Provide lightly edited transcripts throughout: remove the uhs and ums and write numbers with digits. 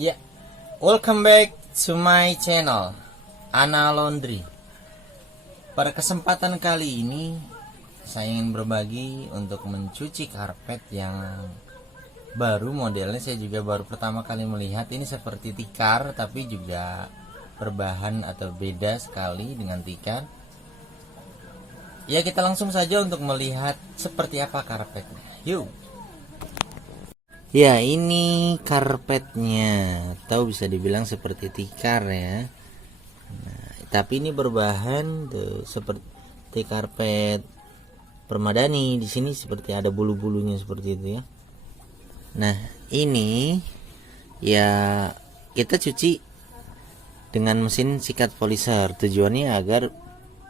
Ya, welcome back to my channel, Ana Laundry. Pada kesempatan kali ini, saya ingin berbagi untuk mencuci karpet yang baru modelnya. Saya juga baru pertama kali melihat ini seperti tikar, tapi juga berbahan atau beda sekali dengan tikar. Ya, kita langsung saja untuk melihat seperti apa karpetnya. Yuk. Ya, ini karpetnya, atau bisa dibilang seperti tikar ya. Nah, tapi ini berbahan tuh seperti karpet permadani. Di sini seperti ada bulu-bulunya seperti itu ya. Nah, ini ya kita cuci dengan mesin sikat polisher. Tujuannya agar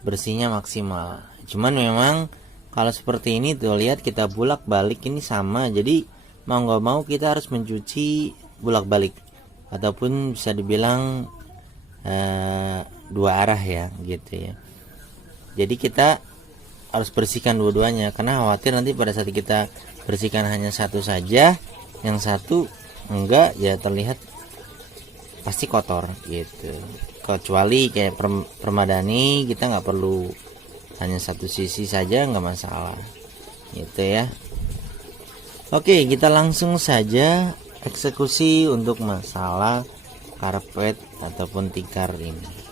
bersihnya maksimal. Cuman memang kalau seperti ini tuh lihat kita bolak-balik ini sama. Jadi mau nggak mau kita harus mencuci bolak-balik ataupun bisa dibilang dua arah ya gitu ya. Jadi kita harus bersihkan dua-duanya karena khawatir nanti pada saat kita bersihkan hanya satu saja, yang satu enggak ya terlihat pasti kotor gitu. Kecuali kayak permadani kita nggak perlu, hanya satu sisi saja nggak masalah gitu ya. Oke, kita langsung saja eksekusi untuk masalah karpet ataupun tikar ini.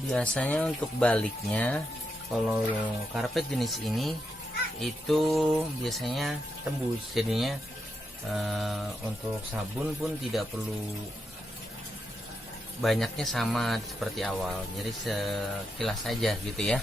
Biasanya untuk baliknya, kalau karpet jenis ini itu biasanya tembus, jadinya untuk sabun pun tidak perlu banyaknya sama seperti awal, jadi sekilas saja gitu ya.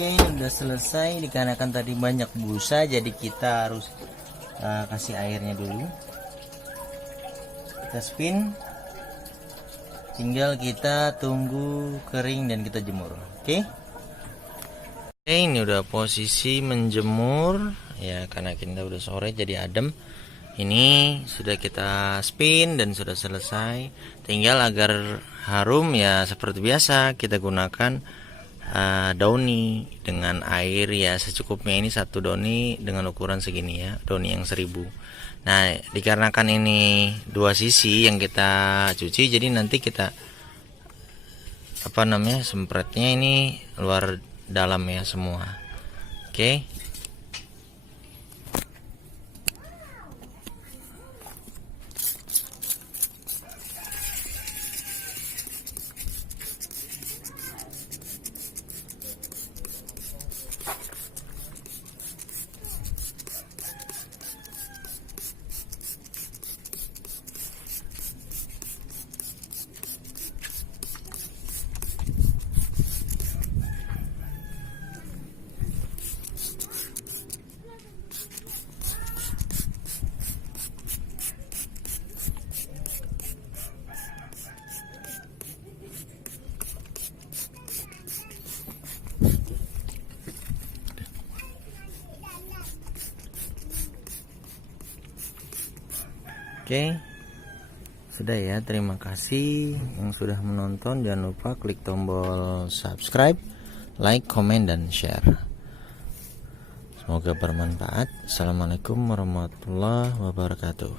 Oke, udah selesai. Dikarenakan tadi banyak busa, jadi kita harus kasih airnya dulu. Kita spin, tinggal kita tunggu kering dan kita jemur. Oke, ini udah posisi menjemur ya, karena kita udah sore jadi adem. Ini sudah kita spin dan sudah selesai. Tinggal agar harum ya, seperti biasa kita gunakan doni dengan air ya secukupnya. Ini satu doni dengan ukuran segini ya, doni yang 1000. Nah, dikarenakan ini dua sisi yang kita cuci, jadi nanti kita sempretnya ini luar dalam ya semua. Oke. Oke, sudah ya. Terima kasih yang sudah menonton. Jangan lupa klik tombol subscribe, like, komen, dan share. Semoga bermanfaat. Assalamualaikum warahmatullahi wabarakatuh.